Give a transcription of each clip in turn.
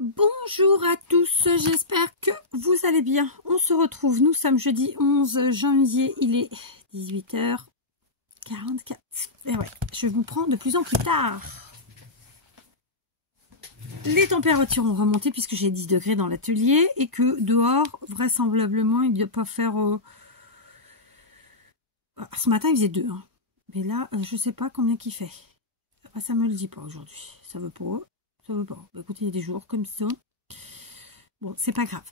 Bonjour à tous, j'espère que vous allez bien. On se retrouve, nous sommes jeudi 11 janvier, il est 18h44. Et ouais, je vous prends de plus en plus tard. Les températures ont remonté puisque j'ai 10 degrés dans l'atelier et que dehors, vraisemblablement, il ne doit pas faire... Ce matin, il faisait 2. Hein. Mais là, je ne sais pas combien qu'il fait. Ça ne me le dit pas aujourd'hui. Ça veut pas. Ça veut pas. Bah, écoutez, il y a des jours comme ça. Bon, c'est pas grave.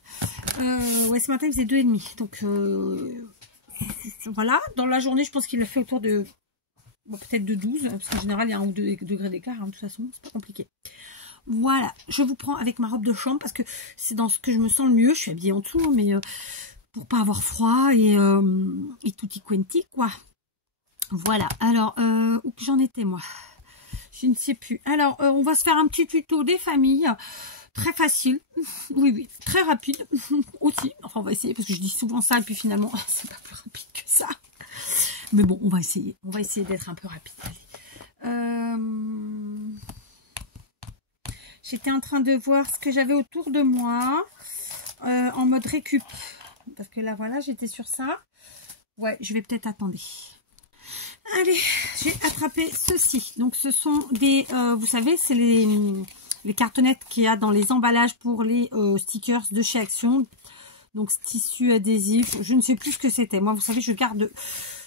Ouais, ce matin, il faisait 2,5. Donc, voilà. Dans la journée, je pense qu'il a fait autour de... Bon, peut-être de 12. Parce qu'en général, il y a 1 ou 2 degrés d'écart. Hein, de toute façon, c'est pas compliqué. Voilà. Je vous prends avec ma robe de chambre parce que c'est dans ce que je me sens le mieux. Je suis habillée en dessous, mais pour pas avoir froid et tutti quanti, quoi. Voilà. Alors, où que j'en étais, moi? Je ne sais plus. Alors, on va se faire un petit tuto des familles. Très facile. Oui, oui. Très rapide aussi. Enfin, on va essayer parce que je dis souvent ça et puis finalement, c'est pas plus rapide que ça. Mais bon, on va essayer. On va essayer d'être un peu rapide. J'étais en train de voir ce que j'avais autour de moi en mode récup. Parce que là, voilà, j'étais sur ça. Ouais, je vais peut-être attendre. Allez, j'ai attrapé ceci. Donc, ce sont des, vous savez, c'est les cartonnettes qu'il y a dans les emballages pour les stickers de chez Action. Donc, ce tissu adhésif, je ne sais plus ce que c'était. Moi, vous savez, je garde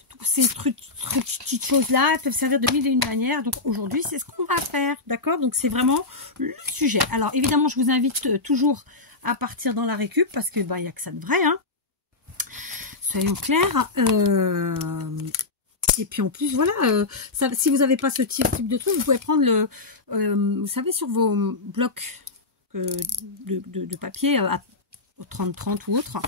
tous ces petites choses-là. Elles peuvent servir de mille et une manières. Donc, aujourd'hui, c'est ce qu'on va faire. D'accord? Donc, c'est vraiment le sujet. Alors, évidemment, je vous invite toujours à partir dans la récup parce que, bah, il n'y a que ça de vrai, hein. Soyons clairs. Et puis en plus, voilà, ça, si vous n'avez pas ce type de truc, vous pouvez prendre le, vous savez, sur vos blocs de papier à 30-30 ou autre,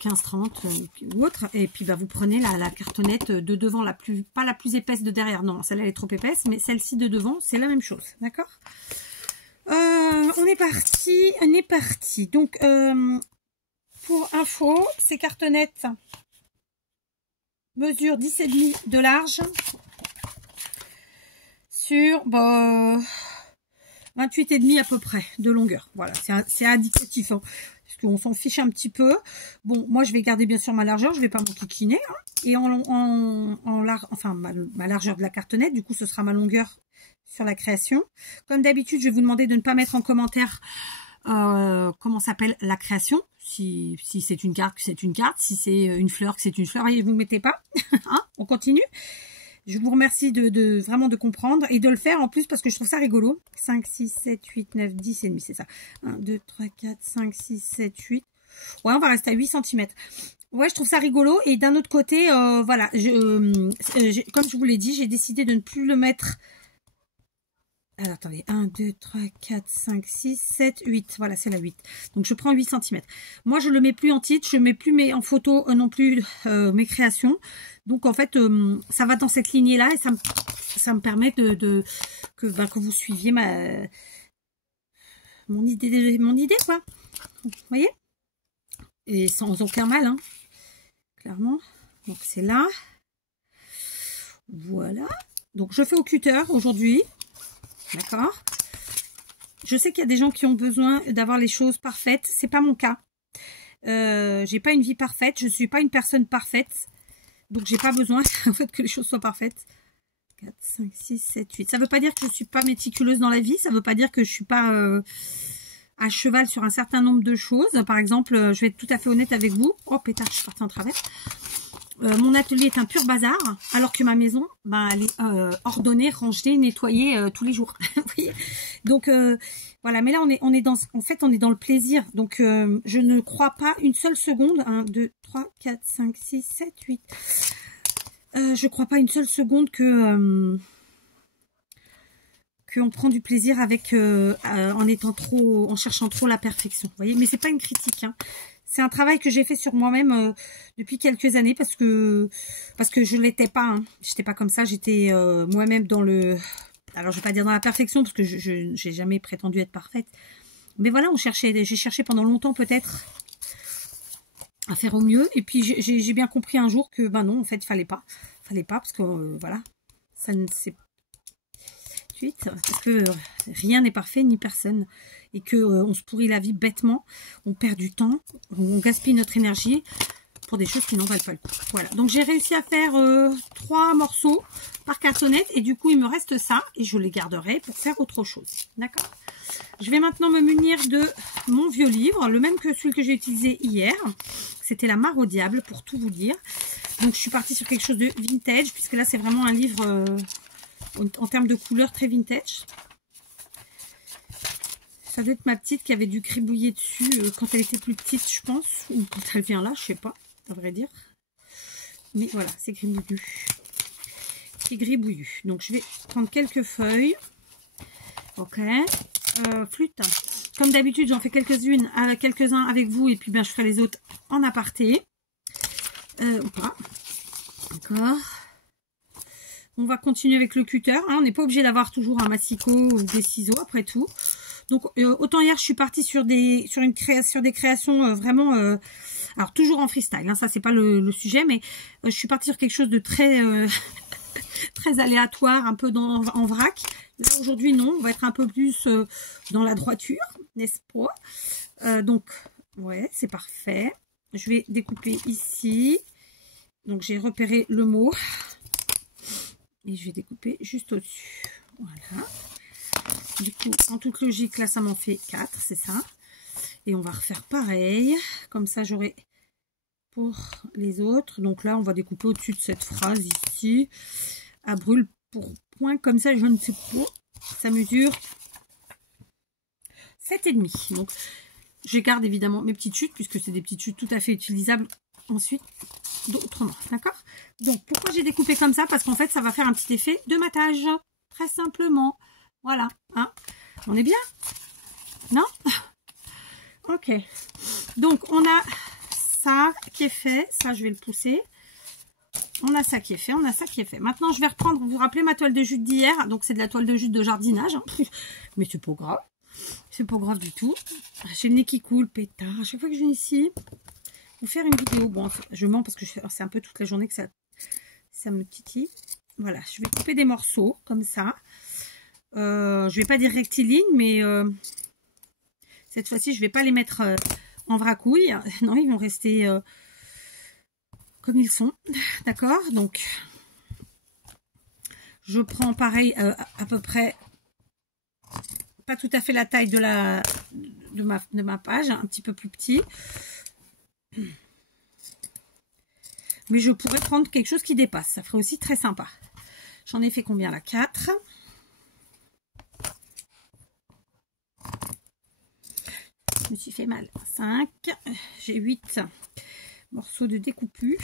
15-30 ou autre, et puis bah, vous prenez la cartonnette de devant, pas la plus épaisse de derrière, non, celle-là elle est trop épaisse, mais celle-ci de devant, c'est la même chose, d'accord? On est parti, donc pour info, ces cartonnettes mesure 10,5 de large sur 28,5 à peu près de longueur. Voilà, c'est indicatif, hein, parce qu'on s'en fiche un petit peu. Bon, moi je vais garder bien sûr ma largeur, je vais pas m'enquiquiner. Hein, et enfin ma largeur de la cartonnette, du coup ce sera ma longueur sur la création. Comme d'habitude, je vais vous demander de ne pas mettre en commentaire comment s'appelle la création. Si c'est une carte, c'est une carte. Si c'est une fleur, c'est une fleur. Et vous ne mettez pas. Hein, on continue. Je vous remercie vraiment de comprendre et de le faire en plus parce que je trouve ça rigolo. 5, 6, 7, 8, 9, 10 et demi, c'est ça. 1, 2, 3, 4, 5, 6, 7, 8. Ouais, on va rester à 8 cm. Ouais, je trouve ça rigolo. Et d'un autre côté, voilà, comme je vous l'ai dit, j'ai décidé de ne plus le mettre... Alors, attendez, 1, 2, 3, 4, 5, 6, 7, 8. Voilà, c'est la 8. Donc, je prends 8 cm. Moi, je ne le mets plus en titre. Je ne mets plus en photo non plus mes créations. Donc, en fait, ça va dans cette lignée-là et ça me permet que vous suiviez mon idée, quoi. Vous voyez? Et sans aucun mal, hein. Clairement. Donc, c'est là. Voilà. Donc, je fais au cutter aujourd'hui. D'accord. Je sais qu'il y a des gens qui ont besoin d'avoir les choses parfaites. C'est pas mon cas. J'ai pas une vie parfaite. Je suis pas une personne parfaite. Donc j'ai pas besoin en fait que les choses soient parfaites. 4, 5, 6, 7, 8. Ça veut pas dire que je suis pas méticuleuse dans la vie. Ça veut pas dire que je suis pas à cheval sur un certain nombre de choses. Par exemple, je vais être tout à fait honnête avec vous. Oh pétard, je suis partie en travers. Mon atelier est un pur bazar, alors que ma maison, ben, elle est ordonnée, rangée, nettoyée tous les jours. Vous voyez. Donc voilà, mais là on est dans, en fait on est dans le plaisir. Donc je ne crois pas une seule seconde. 1, 2, 3, 4, 5, 6, 7, 8. Je crois pas une seule seconde que qu'on prend du plaisir avec en cherchant trop la perfection. Vous voyez, mais c'est pas une critique. Hein. C'est un travail que j'ai fait sur moi-même depuis quelques années parce que je l'étais pas. Hein. J'étais pas comme ça. J'étais moi-même dans le... Alors, je vais pas dire dans la perfection parce que je j'ai jamais prétendu être parfaite. Mais voilà, j'ai cherché pendant longtemps peut-être à faire au mieux. Et puis, j'ai bien compris un jour que, ben non, en fait, il fallait pas. Fallait pas parce que, voilà, ça ne... suite, parce que rien n'est parfait ni personne, et que on se pourrit la vie bêtement, on perd du temps, on gaspille notre énergie pour des choses qui n'en valent pas le coup. Voilà, donc j'ai réussi à faire 3 morceaux par cartonnette, et du coup il me reste ça, et je les garderai pour faire autre chose. D'accord? Je vais maintenant me munir de mon vieux livre, le même que celui que j'ai utilisé hier. C'était La Mare au Diable, pour tout vous dire. Donc je suis partie sur quelque chose de vintage, puisque là c'est vraiment un livre en termes de couleur très vintage. Ça doit être ma petite qui avait dû gribouiller dessus quand elle était plus petite, je pense, ou quand elle vient là, je sais pas, à vrai dire. Mais voilà, c'est gribouillu. C'est gribouillu. Donc je vais prendre quelques feuilles. Ok. Flûte. Comme d'habitude, j'en fais quelques-uns avec vous, et puis ben, je ferai les autres en aparté. Ou pas. D'accord. On va continuer avec le cutter. Hein. On n'est pas obligé d'avoir toujours un massicot ou des ciseaux, après tout. Donc, autant hier, je suis partie sur des créations vraiment... alors, toujours en freestyle. Hein, ça, c'est pas le sujet, mais je suis partie sur quelque chose de très... très aléatoire, un peu en vrac. Là, aujourd'hui, non. On va être un peu plus dans la droiture, n'est-ce pas? Donc, ouais, c'est parfait. Je vais découper ici. Donc, j'ai repéré le mot. Et je vais découper juste au-dessus. Voilà. Du coup, en toute logique, là, ça m'en fait 4, c'est ça. Et on va refaire pareil. Comme ça, j'aurai pour les autres. Donc là, on va découper au-dessus de cette phrase ici. À brûle pour point. Comme ça, je ne sais pas. Ça mesure 7,5. Donc, je garde évidemment mes petites chutes, puisque c'est des petites chutes tout à fait utilisables ensuite d'autrement. D'accord? Donc, pourquoi j'ai découpé comme ça? Parce qu'en fait, ça va faire un petit effet de matage. Très simplement. Voilà. Hein? On est bien? Non? Ok. Donc, on a ça qui est fait. Ça, je vais le pousser. On a ça qui est fait. On a ça qui est fait. Maintenant, je vais reprendre, vous vous rappelez ma toile de jute d'hier? Donc, c'est de la toile de jute de jardinage. Hein. Mais c'est pas grave. C'est pas grave du tout. J'ai le nez qui coule, pétard. À chaque fois que je viens ici, vous faire une vidéo. Bon, je mens parce que c'est un peu toute la journée que ça me titille. Voilà, je vais couper des morceaux comme ça. Je vais pas dire rectiligne, mais cette fois-ci, je vais pas les mettre en vracouille. Non, ils vont rester comme ils sont. D'accord? Donc, je prends pareil à peu près, pas tout à fait la taille de ma page, un petit peu plus petit. Mais je pourrais prendre quelque chose qui dépasse. Ça ferait aussi très sympa. J'en ai fait combien là? 4. Je me suis fait mal. 5. J'ai 8 morceaux de découpu.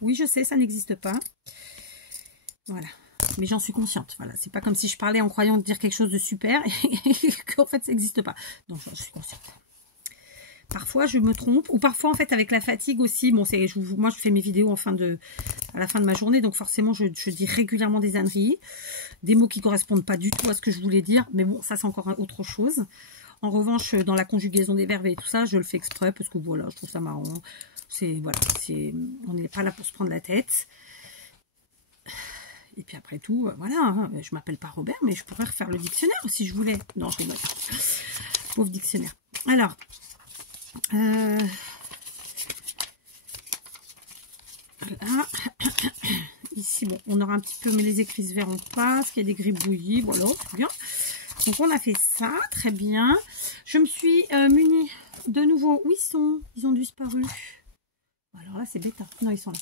Oui, je sais, ça n'existe pas. Voilà. Mais j'en suis consciente. Voilà. C'est pas comme si je parlais en croyant dire quelque chose de super et qu'en fait, ça n'existe pas. Donc, j'en suis consciente. Parfois, je me trompe. Ou parfois, en fait, avec la fatigue aussi. Bon, moi, je fais mes vidéos à la fin de ma journée. Donc, forcément, je dis régulièrement des âneries. Des mots qui correspondent pas du tout à ce que je voulais dire. Mais bon, ça, c'est encore autre chose. En revanche, dans la conjugaison des verbes et tout ça, je le fais exprès parce que voilà, je trouve ça marrant. Voilà, on n'est pas là pour se prendre la tête. Et puis après tout, voilà, hein, je m'appelle pas Robert, mais je pourrais refaire le dictionnaire si je voulais. Non, je rigole. Pauvre dictionnaire. Alors, voilà. Ici, bon, on aura un petit peu, mais les écrits se verront pas, parce qu'il y a des gribouillis, voilà, c'est bien. Donc, on a fait ça, très bien. Je me suis munie de nouveau. Où ils sont? Ils ont disparu. Alors là, c'est bêta. Non, ils sont là.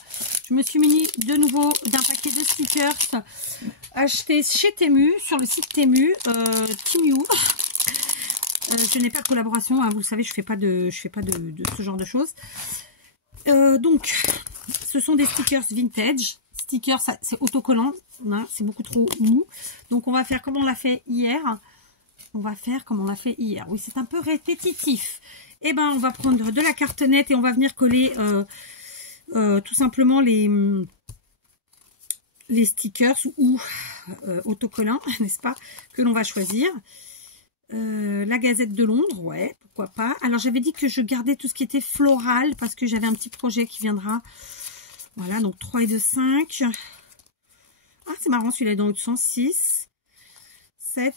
Je me suis munie de nouveau d'un paquet de stickers achetés chez Temu, sur le site Temu, Temu. Je n'ai pas de collaboration, hein, vous le savez, je fais pas de ce genre de choses. Donc, ce sont des stickers vintage. Stickers, c'est autocollant, hein, c'est beaucoup trop mou. Donc, on va faire comme on l'a fait hier. Oui, c'est un peu répétitif. Eh ben, on va prendre de la cartonnette et on va venir coller tout simplement les stickers ou autocollants, n'est-ce pas, que l'on va choisir. La Gazette de Londres, ouais, pourquoi pas. Alors, j'avais dit que je gardais tout ce qui était floral parce que j'avais un petit projet qui viendra. Voilà, donc 3 et 2, 5. Ah, c'est marrant, celui-là est dans l'autre sens, 6. 7.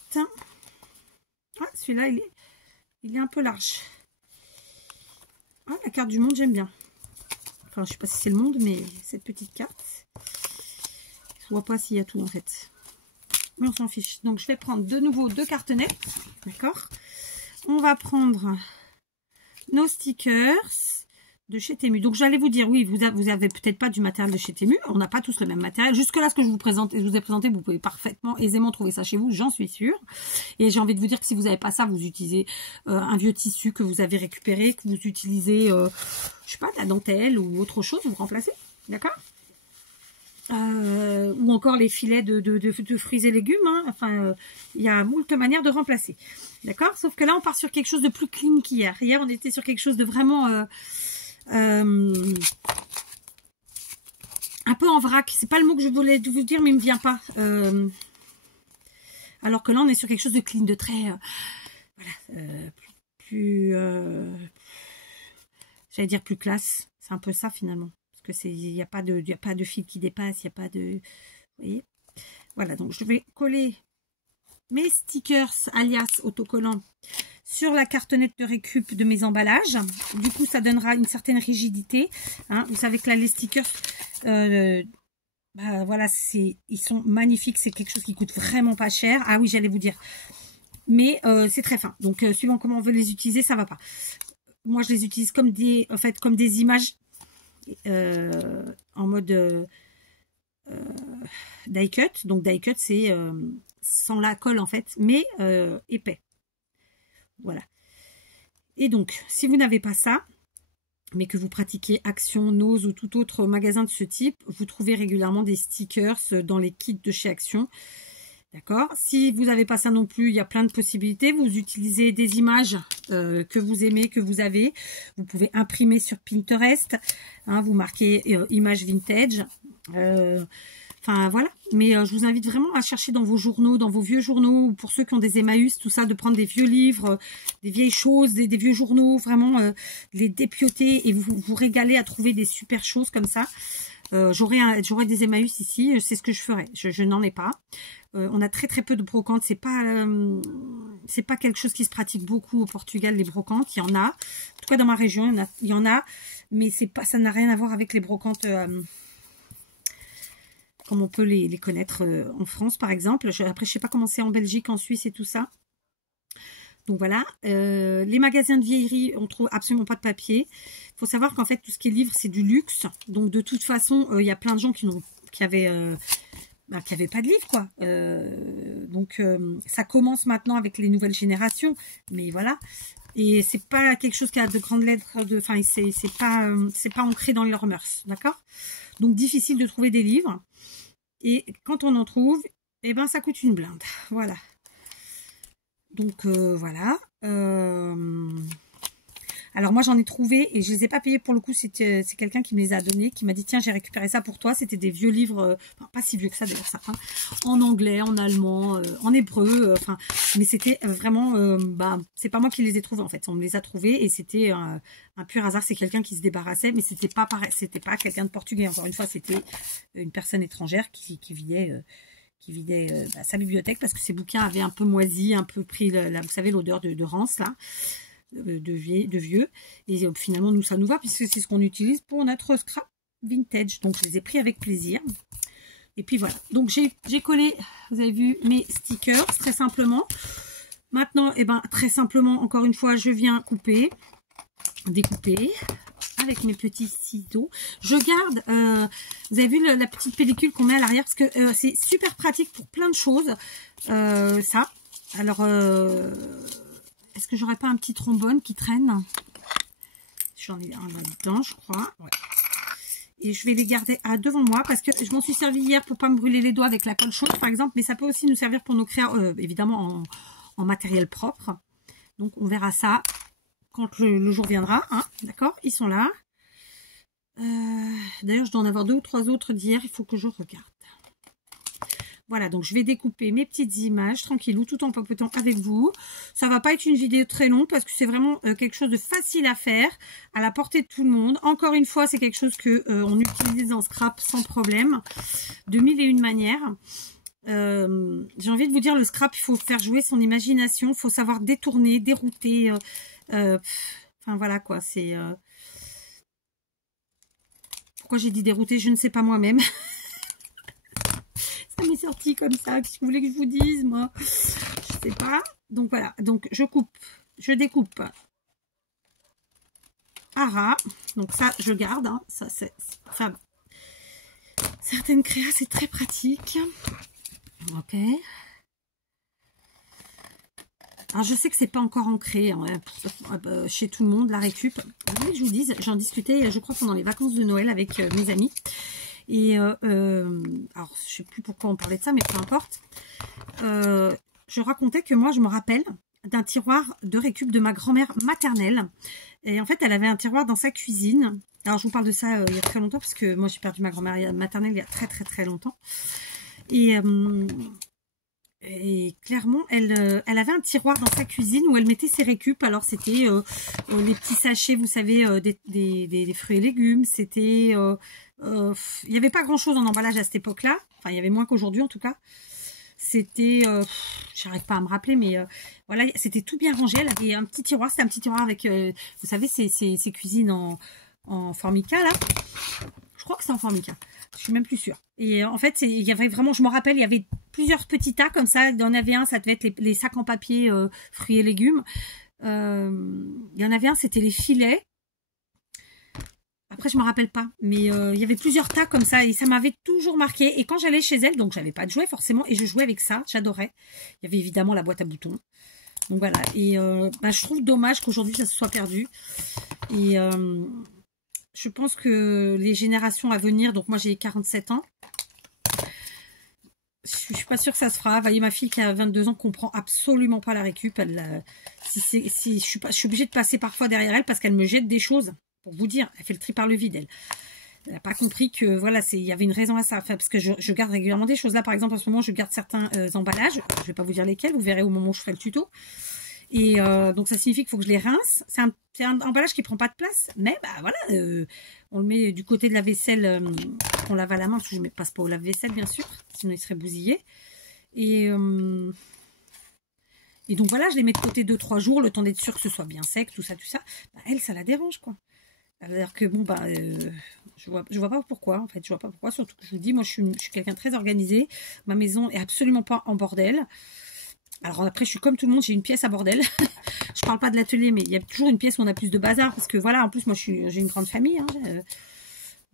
Ah, celui-là, il est un peu large. Ah, la carte du monde, j'aime bien. Enfin, je sais pas si c'est le monde, mais cette petite carte. Je vois pas s'il y a tout, en fait. Mais on s'en fiche. Donc, je vais prendre de nouveau 2 cartonnets. D'accord. On va prendre nos stickers de chez Temu. Donc, j'allais vous dire, oui, vous avez peut-être pas du matériel de chez Temu. On n'a pas tous le même matériel. Jusque-là, ce que je vous ai présenté, vous pouvez parfaitement, aisément trouver ça chez vous, j'en suis sûre. Et j'ai envie de vous dire que si vous n'avez pas ça, vous utilisez un vieux tissu que vous avez récupéré, que vous utilisez, je sais pas, de la dentelle ou autre chose, vous remplacez. D'accord? Ou encore les filets de fruits et légumes. Hein. Enfin, il y a moult manières de remplacer. D'accord? Sauf que là, on part sur quelque chose de plus clean qu'hier. Hier, on était sur quelque chose de vraiment... un peu en vrac, c'est pas le mot que je voulais vous dire, mais il me vient pas. Alors que là, on est sur quelque chose de clean, de très, voilà, plus, j'allais dire plus classe. C'est un peu ça finalement, parce que il n'y a pas de fil qui dépasse, il n'y a pas de, vous voyez. Voilà, donc je vais coller mes stickers alias autocollants sur la cartonnette de récup de mes emballages. Du coup, ça donnera une certaine rigidité. Hein. Vous savez que là, les stickers, bah, voilà, ils sont magnifiques. C'est quelque chose qui coûte vraiment pas cher. Ah oui, j'allais vous dire. Mais c'est très fin. Donc, suivant comment on veut les utiliser, ça va pas. Moi, je les utilise comme des, en fait, comme des images en mode die cut. Donc, die cut, c'est sans la colle, en fait, mais épais. Voilà. Et donc, si vous n'avez pas ça, mais que vous pratiquez Action, Nose ou tout autre magasin de ce type, vous trouvez régulièrement des stickers dans les kits de chez Action. D'accord? Si vous n'avez pas ça non plus, il y a plein de possibilités. Vous utilisez des images que vous aimez, que vous avez. Vous pouvez imprimer sur Pinterest. Hein, vous marquez image vintage. Enfin, voilà. Mais je vous invite vraiment à chercher dans vos journaux, dans vos vieux journaux, ou pour ceux qui ont des Emmaüs, tout ça, de prendre des vieux livres, des vieilles choses, des vieux journaux, vraiment les dépioter et vous régaler à trouver des super choses comme ça. J'aurais des Emmaüs ici, c'est ce que je ferais. Je n'en ai pas. On a très très peu de brocantes. C'est pas quelque chose qui se pratique beaucoup au Portugal, les brocantes. Il y en a. En tout cas, dans ma région, il y en a. Mais ça n'a rien à voir avec les brocantes... comme on peut les connaître en France, par exemple. Après, je sais pas comment c'est en Belgique, en Suisse et tout ça. Donc voilà. Les magasins de vieillerie, on trouve absolument pas de papier. Il faut savoir qu'en fait, tout ce qui est livre, c'est du luxe. Donc de toute façon, il y a plein de gens qui avaient pas de livre, quoi. Donc ça commence maintenant avec les nouvelles générations. Mais voilà. Et c'est pas quelque chose qui a de grandes lettres. Enfin, c'est pas ancré dans leurs mœurs. D'accord? Donc difficile de trouver des livres. Et quand on en trouve, eh ben ça coûte une blinde. Voilà. Donc voilà. Alors moi j'en ai trouvé et je les ai pas payés pour le coup. C'est quelqu'un qui me les a donnés, qui m'a dit tiens j'ai récupéré ça pour toi. C'était des vieux livres, enfin, pas si vieux que ça d'ailleurs certains, en anglais, en allemand, en hébreu. Enfin, mais c'était vraiment, c'est pas moi qui les ai trouvés en fait. On me les a trouvés et c'était un pur hasard. C'est quelqu'un qui se débarrassait, mais c'était pas pareil. C'était pas quelqu'un de portugais. Encore une fois, c'était une personne étrangère qui vidait sa bibliothèque parce que ses bouquins avaient un peu moisi, un peu pris, vous savez, l'odeur de rance là. De vieux et finalement nous ça nous va puisque c'est ce qu'on utilise pour notre scrap vintage, donc je les ai pris avec plaisir. Et puis voilà, donc j'ai collé, vous avez vu, mes stickers très simplement. Maintenant, très simplement, encore une fois, je viens découper avec mes petits ciseaux. Je garde, vous avez vu la petite pellicule qu'on met à l'arrière parce que c'est super pratique pour plein de choses. Ça, alors est-ce que j'aurais pas un petit trombone qui traîne? J'en ai un là-dedans, je crois. Ouais. Et je vais les garder devant moi parce que je m'en suis servi hier pour pas me brûler les doigts avec la colle chaude, par exemple. Mais ça peut aussi nous servir pour nos créations, évidemment en matériel propre. Donc on verra ça quand le jour viendra. Hein, d'accord? Ils sont là. D'ailleurs, je dois en avoir 2 ou 3 autres d'hier. Il faut que je regarde. Voilà, donc je vais découper mes petites images tranquillou, tout en papotant avec vous. Ça va pas être une vidéo très longue parce que c'est vraiment quelque chose de facile à faire, à la portée de tout le monde. Encore une fois, c'est quelque chose que on utilise en scrap sans problème, de mille et une manières. J'ai envie de vous dire, le scrap, il faut faire jouer son imagination, il faut savoir détourner, dérouter. Enfin voilà quoi, c'est... Pourquoi j'ai dit dérouter, je ne sais pas moi-même. Ça m'est sorti comme ça, qu'est-ce que vous voulez que je vous dise, moi? Je sais pas. Donc voilà, donc je découpe à ras. Donc ça, je garde, hein. Ça c'est... Enfin, certaines créas, c'est très pratique. Ok. Alors je sais que c'est pas encore ancré hein, chez tout le monde, la récup. Vous voulez que je vous dise, j'en discutais, je crois, pendant les vacances de Noël avec mes amis. Et alors je sais plus pourquoi on parlait de ça, mais peu importe. Je racontais que moi, je me rappelle d'un tiroir de récup de ma grand-mère maternelle. Et en fait, elle avait un tiroir dans sa cuisine. Alors je vous parle de ça il y a très longtemps, parce que moi j'ai perdu ma grand-mère maternelle il y a très très très longtemps. Et clairement, elle avait un tiroir dans sa cuisine où elle mettait ses récup. Alors, c'était les petits sachets, vous savez, des fruits et légumes. C'était... il n'y avait pas grand-chose en emballage à cette époque-là. Enfin, il y avait moins qu'aujourd'hui, en tout cas. C'était... j'arrive pas à me rappeler, mais voilà, c'était tout bien rangé. Elle avait un petit tiroir. C'était un petit tiroir avec, vous savez, ces cuisines en formica, là. Je crois que c'est en formica. Je suis même plus sûre. Et en fait, il y avait vraiment, je me rappelle, il y avait plusieurs petits tas comme ça. Il y en avait un, ça devait être les sacs en papier fruits et légumes. Il y en avait un, c'était les filets. Après, je me rappelle pas. Mais il y avait plusieurs tas comme ça et ça m'avait toujours marqué. Et quand j'allais chez elle, donc j'avais pas de jouets forcément, et je jouais avec ça, j'adorais. Il y avait évidemment la boîte à boutons. Donc voilà. Et je trouve dommage qu'aujourd'hui ça se soit perdu. Et je pense que les générations à venir, donc moi j'ai 47 ans, je suis pas sûre que ça se fera. Vous voyez, ma fille qui a 22 ans comprend absolument pas la récup. Si je suis obligée de passer parfois derrière elle parce qu'elle me jette des choses, pour vous dire, elle fait le tri par le vide, elle. Elle n'a pas compris que voilà, il y avait une raison à ça. Enfin, parce que je garde régulièrement des choses. Là, par exemple, en ce moment, je garde certains emballages. Je vais pas vous dire lesquels, vous verrez au moment où je ferai le tuto. Et donc ça signifie qu'il faut que je les rince. C'est un emballage qui prend pas de place, mais bah voilà, on le met du côté de la vaisselle qu'on lave à la main, parce que je ne passe pas au lave-vaisselle bien sûr, sinon il serait bousillé. Et donc voilà, je les mets de côté 2-3 jours, le temps d'être sûr que ce soit bien sec, tout ça. Bah, elle, ça la dérange quoi. Alors que bon bah je vois pas pourquoi en fait, je vois pas pourquoi. Surtout que je vous dis, moi je suis quelqu'un de très organisé. Ma maison est absolument pas en bordel. Alors après, je suis comme tout le monde, j'ai une pièce à bordel. Je parle pas de l'atelier, mais il y a toujours une pièce où on a plus de bazar. Parce que voilà, en plus, moi, j'ai une grande famille. Hein,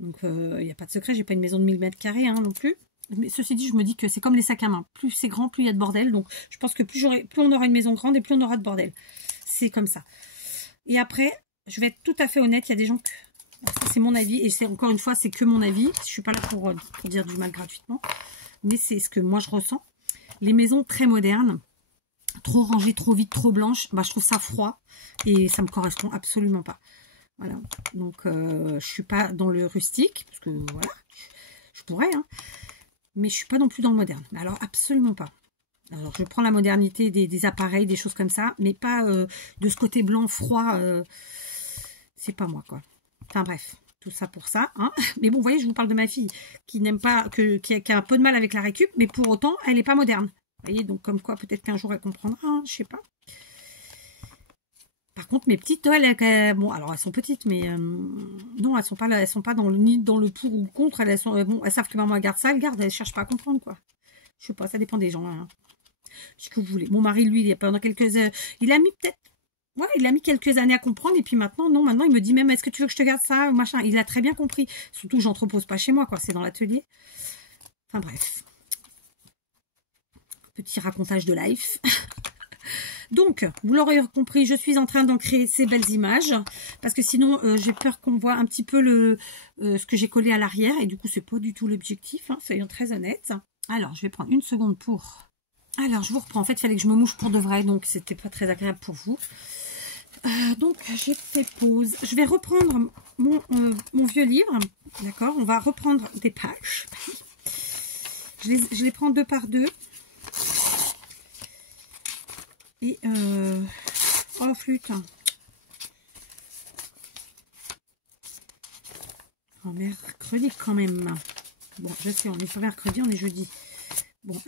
donc, il n'y a pas de secret. J'ai pas une maison de 1000 mètres carrés hein, non plus. Mais ceci dit, je me dis que c'est comme les sacs à main. Plus c'est grand, plus il y a de bordel. Donc, je pense que plus on aura une maison grande et plus on aura de bordel. C'est comme ça. Et après, je vais être tout à fait honnête. Il y a des gens que... Ça, c'est mon avis. Et c'est encore une fois, c'est que mon avis. Je suis pas là pour dire du mal gratuitement. Mais c'est ce que moi, je ressens. Les maisons très modernes, trop rangée, trop vite, trop blanche, bah, je trouve ça froid et ça me correspond absolument pas. Voilà, donc je suis pas dans le rustique, parce que voilà, je pourrais, hein, mais je suis pas non plus dans le moderne. Alors absolument pas. Alors je prends la modernité des appareils, des choses comme ça, mais pas de ce côté blanc, froid, c'est pas moi quoi. Enfin bref, tout ça pour ça. Hein. Mais bon, vous voyez, je vous parle de ma fille qui n'aime pas, qui a un peu de mal avec la récup, mais pour autant, elle n'est pas moderne. Vous voyez, donc comme quoi, peut-être qu'un jour elle comprendra, hein, je sais pas. Par contre, mes petites, bon, alors elles sont petites, mais non, elles sont pas ni dans le pour ou le contre. Elles sont, bon, elles savent que maman garde ça, elles gardent, elles cherchent pas à comprendre, quoi. Je sais pas, ça dépend des gens. Hein. Ce que vous voulez. Mon mari, lui, il a pendant quelques heures, il a mis peut-être, ouais, il a mis quelques années à comprendre, et puis maintenant, non, maintenant il me dit même, est-ce que tu veux que je te garde ça, machin. Il a très bien compris. Surtout, j'entrepose pas chez moi, quoi. C'est dans l'atelier. Enfin bref. Petit racontage de life. Donc, vous l'aurez compris, je suis en train d'en créer ces belles images. Parce que sinon, j'ai peur qu'on voit un petit peu ce que j'ai collé à l'arrière. Et du coup, c'est pas du tout l'objectif, hein, soyons très honnêtes. Alors, je vais prendre une seconde pour... Alors, je vous reprends. En fait, il fallait que je me mouche pour de vrai. Donc, c'était pas très agréable pour vous. Donc, j'ai fait pause. Je vais reprendre mon vieux livre. D'accord, on va reprendre des pages. Je les prends 2 par 2. Et oh flûte. Oh mercredi quand même. Bon, je sais, on est pas mercredi, on est jeudi. Bon,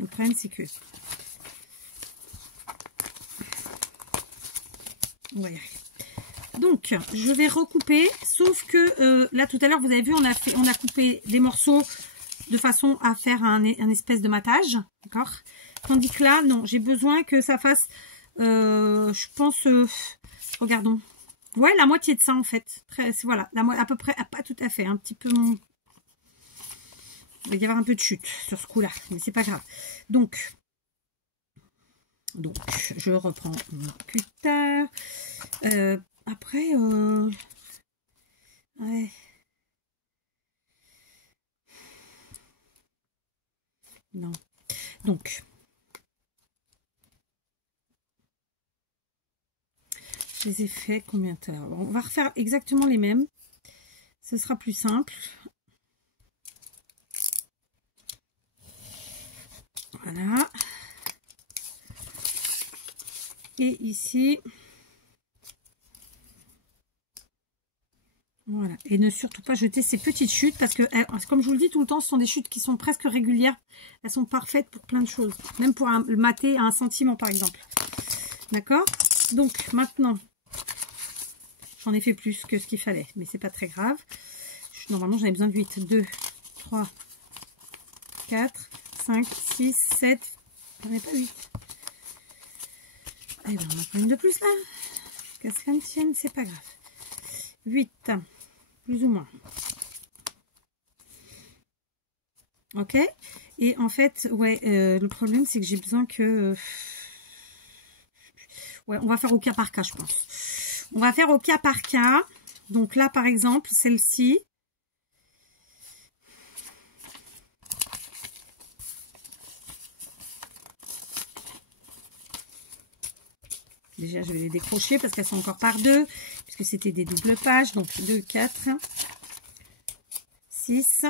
le problème, c'est que... On va y arriver. Donc, je vais recouper, sauf que là, tout à l'heure, vous avez vu, on a coupé des morceaux de façon à faire un espèce de matage, d'accord? Tandis que là, non, j'ai besoin que ça fasse, je pense, regardons, ouais, la moitié de ça, en fait. Voilà, à peu près, pas tout à fait, un petit peu... Il va y avoir un peu de chute sur ce coup-là, mais c'est pas grave. Donc, je reprends mon cutter. Après, ouais. Non. Donc, je les ai fait combien de temps? On va refaire exactement les mêmes. Ce sera plus simple. Voilà. Et ici. Voilà. Et ne surtout pas jeter ces petites chutes parce que, comme je vous le dis tout le temps, ce sont des chutes qui sont presque régulières. Elles sont parfaites pour plein de choses. Même pour le mater à 1 centime par exemple. D'accord? Donc, maintenant, j'en ai fait plus que ce qu'il fallait. Mais c'est pas très grave. Normalement, j'en ai besoin de 8. 2, 3, 4, 5, 6, 7. J'en ai pas 8. Eh bien, on en prend une de plus là. Qu'à cela ne tienne, c'est pas grave. 8, plus ou moins. Ok. Et en fait, ouais, le problème, c'est que j'ai besoin que... ouais, on va faire au cas par cas, je pense. On va faire au cas par cas. Donc là, par exemple, celle-ci. Déjà, je vais les décrocher parce qu'elles sont encore par deux, puisque c'était des doubles pages. Donc, 2, 4, 6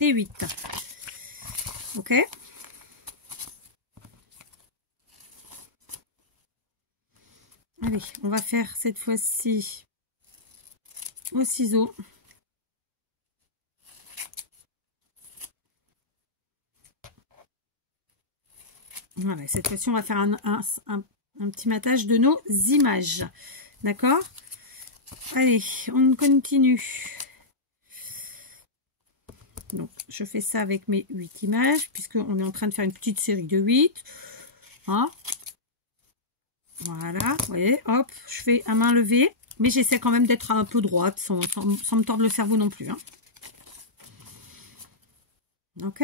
et 8. Ok. Allez, on va faire cette fois-ci au ciseau. Voilà, cette fois-ci, on va faire un petit matage de nos images. D'accord? Allez, on continue. Donc, je fais ça avec mes 8 images, puisqu'on est en train de faire une petite série de 8. Hein? Voilà, vous voyez, hop, je fais à main levée. Mais j'essaie quand même d'être un peu droite, sans me tordre le cerveau non plus. Hein. Ok?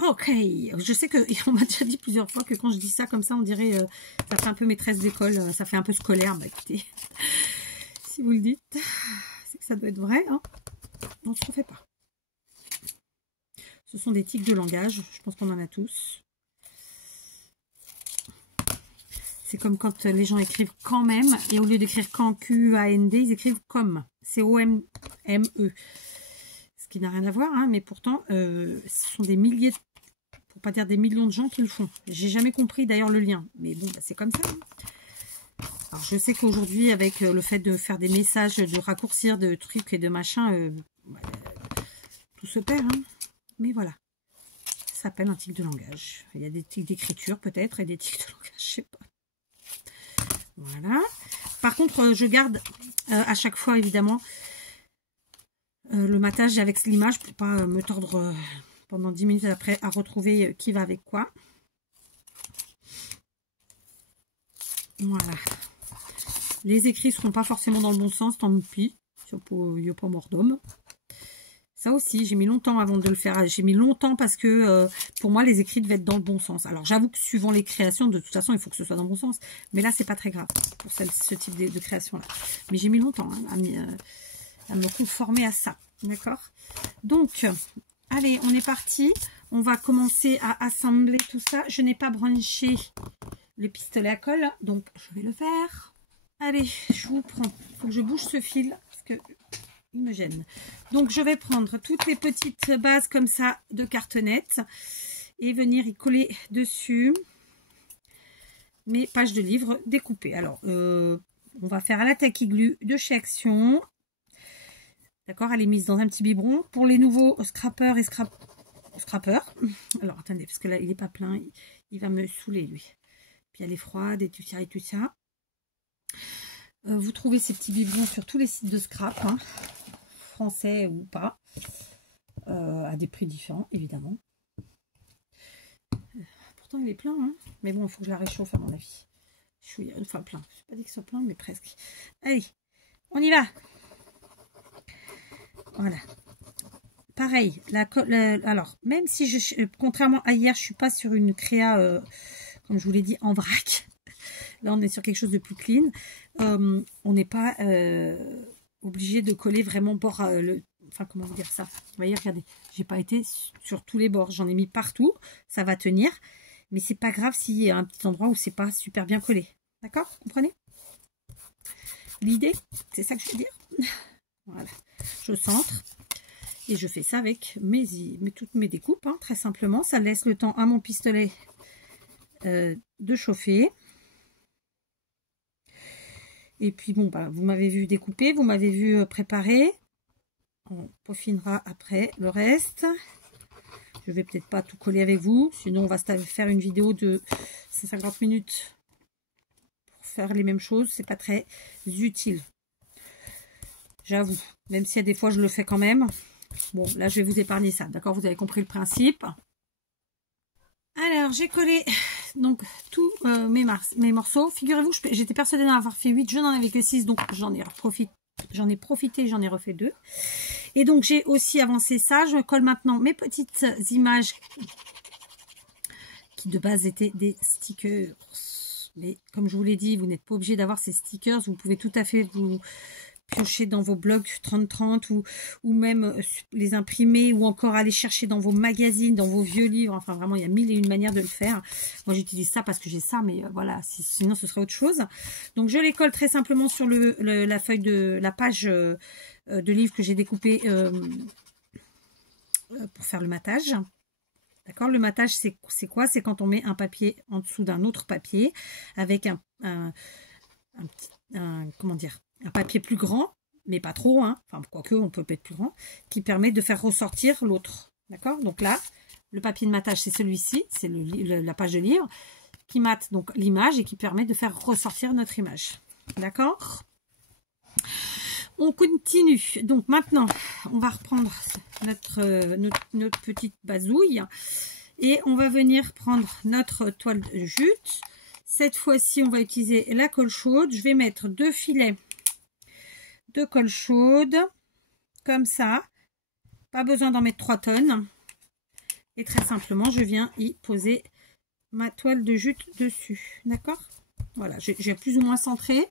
Ok, je sais qu'on m'a déjà dit plusieurs fois que quand je dis ça comme ça, on dirait, ça fait un peu maîtresse d'école, ça fait un peu scolaire. Bah écoutez, si vous le dites, c'est que ça doit être vrai. Hein. On ne se refait pas. Ce sont des tics de langage, je pense qu'on en a tous. C'est comme quand les gens écrivent quand même, et au lieu d'écrire quand, Q-A-N-D, ils écrivent comme, C-O-M-M-E. Ce qui n'a rien à voir, hein, mais pourtant, ce sont des milliers, pour pas dire des millions de gens qui le font. J'ai jamais compris d'ailleurs le lien, mais bon, bah, c'est comme ça. Hein. Alors je sais qu'aujourd'hui, avec le fait de faire des messages, de raccourcir de trucs et de machins, tout se perd, hein. Mais voilà. Ça s'appelle un tic de langage. Il y a des tics d'écriture peut-être et des tics de langage, je sais pas. Voilà. Par contre, je garde à chaque fois, évidemment, le matage avec l'image pour pas me tordre pendant 10 minutes après à retrouver qui va avec quoi. Voilà. Les écrits ne seront pas forcément dans le bon sens, tant pis. Il n'y a pas mort d'homme. Ça aussi, j'ai mis longtemps avant de le faire. J'ai mis longtemps parce que pour moi, les écrits devaient être dans le bon sens. Alors, j'avoue que suivant les créations, de toute façon, il faut que ce soit dans le bon sens. Mais là, c'est pas très grave pour ce type de création-là. Mais j'ai mis longtemps hein, à me conformer à ça. D'accord? Donc, allez, on est parti. On va commencer à assembler tout ça. Je n'ai pas branché le pistolet à colle, donc je vais le faire. Allez, je vous prends. Il faut que je bouge ce fil parce que il me gêne. Donc, je vais prendre toutes les petites bases comme ça de cartonnettes et venir y coller dessus mes pages de livres découpées. Alors, on va faire à la tacky glue de chez Action. D'accord, elle est mise dans un petit biberon. Pour les nouveaux scrappers et scrappers. Alors, attendez, parce que là, il n'est pas plein. Il va me saouler, lui. Puis elle est froide et tout ça et tout ça. Vous trouvez ces petits biberons sur tous les sites de scrap, hein, français ou pas, à des prix différents, évidemment. Pourtant, il est plein, hein. Mais bon, il faut que je la réchauffe, à mon avis. Enfin, plein. Je n'ai pas dit que ce soit plein, mais presque. Allez, on y va. Voilà. Pareil, alors, même si contrairement à hier, je ne suis pas sur une créa, comme je vous l'ai dit, en vrac. Là, on est sur quelque chose de plus clean. On n'est pas obligé de coller vraiment bord enfin, comment vous dire ça? Vous voyez, regardez, j'ai pas été sur tous les bords. J'en ai mis partout. Ça va tenir. Mais c'est pas grave s'il y a un petit endroit où c'est pas super bien collé. D'accord? Vous comprenez? L'idée, c'est ça que je veux dire. Voilà. Je centre. Et je fais ça avec toutes mes découpes, hein, très simplement. Ça laisse le temps à mon pistolet de chauffer. Et puis, bon, bah, vous m'avez vu découper, vous m'avez vu préparer. On peaufinera après le reste. Je vais peut-être pas tout coller avec vous. Sinon, on va faire une vidéo de 50 minutes pour faire les mêmes choses. C'est pas très utile. J'avoue. Même si des fois, je le fais quand même. Bon, là, je vais vous épargner ça. D'accord? Vous avez compris le principe. Alors, j'ai collé donc tous mes morceaux. Figurez-vous, j'étais persuadée d'en avoir fait 8. Je n'en avais que 6, donc j'en ai profité, j'en ai refait 2. Et donc, j'ai aussi avancé ça. Je colle maintenant mes petites images qui de base étaient des stickers. Mais comme je vous l'ai dit, vous n'êtes pas obligé d'avoir ces stickers. Vous pouvez tout à fait vous piocher dans vos blogs 30-30 ou même les imprimer ou encore aller chercher dans vos magazines, dans vos vieux livres. Enfin, vraiment, il y a 1001 manières de le faire. Moi, j'utilise ça parce que j'ai ça, mais voilà, sinon, ce serait autre chose. Donc, je les colle très simplement sur la feuille de la page de livre que j'ai découpé pour faire le matage. D'accord? Le matage, c'est quoi? C'est quand on met un papier en dessous d'un autre papier avec comment dire, un papier plus grand, mais pas trop, hein. Enfin, quoique, on peut être plus grand, qui permet de faire ressortir l'autre. D'accord? Donc là, le papier de matage, c'est celui-ci, c'est la page de livre, qui mate donc l'image et qui permet de faire ressortir notre image. D'accord? On continue. Donc maintenant, on va reprendre notre petite bazouille et on va venir prendre notre toile de jute. Cette fois-ci, on va utiliser la colle chaude. Je vais mettre 2 filets de colle chaude, comme ça. Pas besoin d'en mettre 3 tonnes. Et très simplement, je viens y poser ma toile de jute dessus. D'accord? Voilà, j'ai plus ou moins centré.